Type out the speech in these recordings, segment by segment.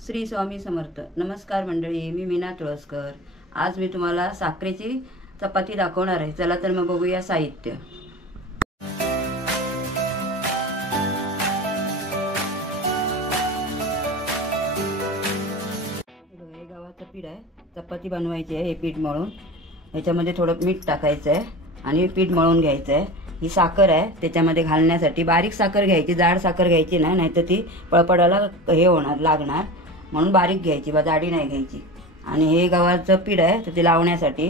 श्री स्वामी समर्थ. नमस्कार मंडळी, मी मीना तुळसकर. आज मी तुम्हाला साखरेची चपाती दाखवणार आहे. चला तर मग बघूया साहित्य. हे गव्हाचं पीठ आहे, चपाती बनवायची आहे. हे पीठ मळून ह्याच्यामध्ये थोडं मीठ टाकायचं आहे आणि पीठ मळून घ्यायचं आहे. ही साखर आहे, त्याच्यामध्ये घालण्यासाठी बारीक साखर घ्यायची, जाड साखर घ्यायची ना, नाहीतर ती पळपडायला हे होणार लागणार, म्हणून बारीक घ्यायची, जाडी नाही घ्यायची. आणि हे गव्हाचं पीठ आहे तर ते लावण्यासाठी,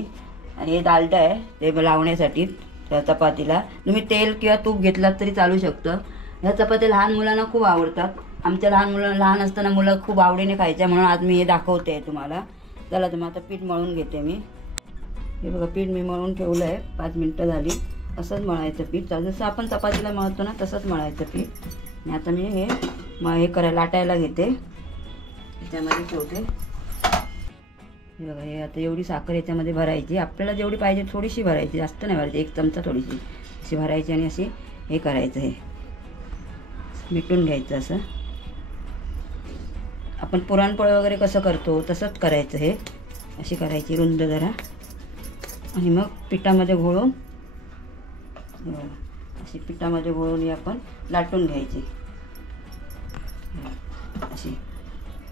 आणि हे डालडा आहे ते लावण्यासाठी त्या चपातीला. तुम्ही तेल किंवा तूप घेतलात तरी चालू शकतं. ह्या चपात्या लहान मुलांना खूप आवडतात. आमच्या लहान असताना मुलं खूप आवडीने खायच्या, म्हणून आज मी हे दाखवते तुम्हाला. चला तर मग आता पीठ मळून घेते मी. हे बघा, पीठ मी मळून ठेवलं आहे. 5 मिनटं झाली. असंच मळायचं पीठ, जसं आपण चपातीला मळतो ना तसंच मळायचं पीठ. आणि आता मी हे करायला लाटायला घेते, याच्यामध्ये ठेवते. हे बघा, हे आता एवढी साखर याच्यामध्ये भरायची. आपल्याला जेवढी पाहिजे थोडीशी भरायची, जास्त नाही भरायची. 1 चमचा थोडीशी अशी भरायची आणि अशी हे करायचं, हे मिटून घ्यायचं. असं आपण पुरणपोळी वगैरे कसं करतो तसंच करायचं. हे अशी करायची रुंद जरा, आणि मग पिठामध्ये घोळून अशी पिठामध्ये घोळून ही आपण लाटून घ्यायची.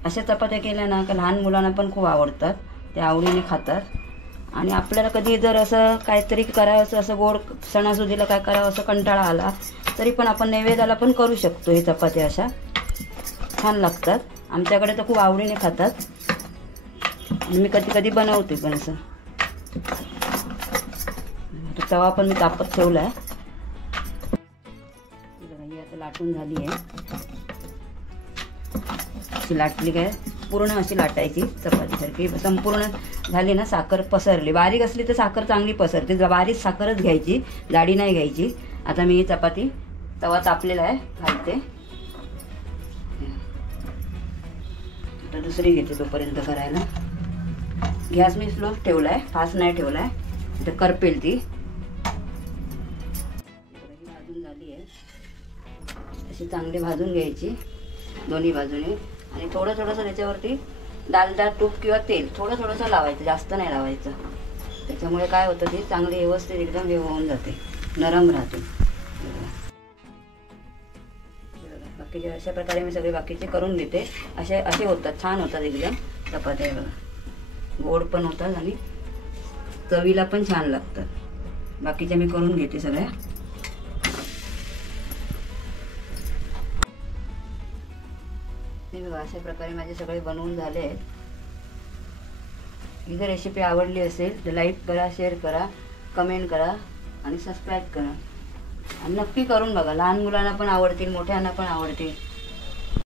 अशा चपात्या केल्या ना का लहान मुलांना पण खूप आवडतात, ते आवडीने खातात. आणि आपल्याला कधी जर असं काहीतरी करावंसं, असं गोड सणासुदीला काय करावं असं कंटाळा आला तरी पण आपण नैवेद्याला पण करू शकतो. हे चपात्या अशा छान लागतात. आमच्याकडे तर खूप आवडीने खातात. मी कधी कधी बनवते पण असं. तवा पण मी तापत ठेवला आहे. ही आता लाटून झाली आहे. अशी लाटली काय पूर्ण अशी लाटायची चपातीसारखी. संपूर्ण झाली ना, साखर पसरली. बारीक असली तर साखर चांगली पसरते. बारीक साखरच घ्यायची, जाडी नाही घ्यायची. आता मी ही चपाती, तवा तापलेला आहे, घालते. आता दुसरी घेते तोपर्यंत करायला. गॅस मी स्लो ठेवला आहे, फास्ट नाही ठेवला आहे, तर करपेल ती. भाजून झाली आहे. अशी चांगली भाजून घ्यायची दोन्ही बाजूने. आणि थोडं थोडंसं त्याच्यावरती डालडा, तूप किंवा तेल थोडंसं लावायचं, जास्त नाही लावायचं. त्याच्यामुळे काय होतं, ती चांगली व्यवस्थित एकदम हे होऊन जाते, नरम राहते. बाकीचे अशा प्रकारे मी सगळे बाकीचे करून घेते. असे होतात, छान होतात एकदम चपात्या. बघा, गोड पण होतात आणि चवीला पण छान लागतात. बाकीच्या मी करून घेते सगळ्या. हे बघा, अशा प्रकारे माझे सगळे बनवून झाले आहेत. ही जर रेसिपी आवडली असेल तर लाईक करा, शेअर करा, कमेंट करा आणि सबस्क्राईब करा. आणि नक्की करून बघा. लहान मुलांना पण आवडतील, मोठ्यांना पण आवडतील.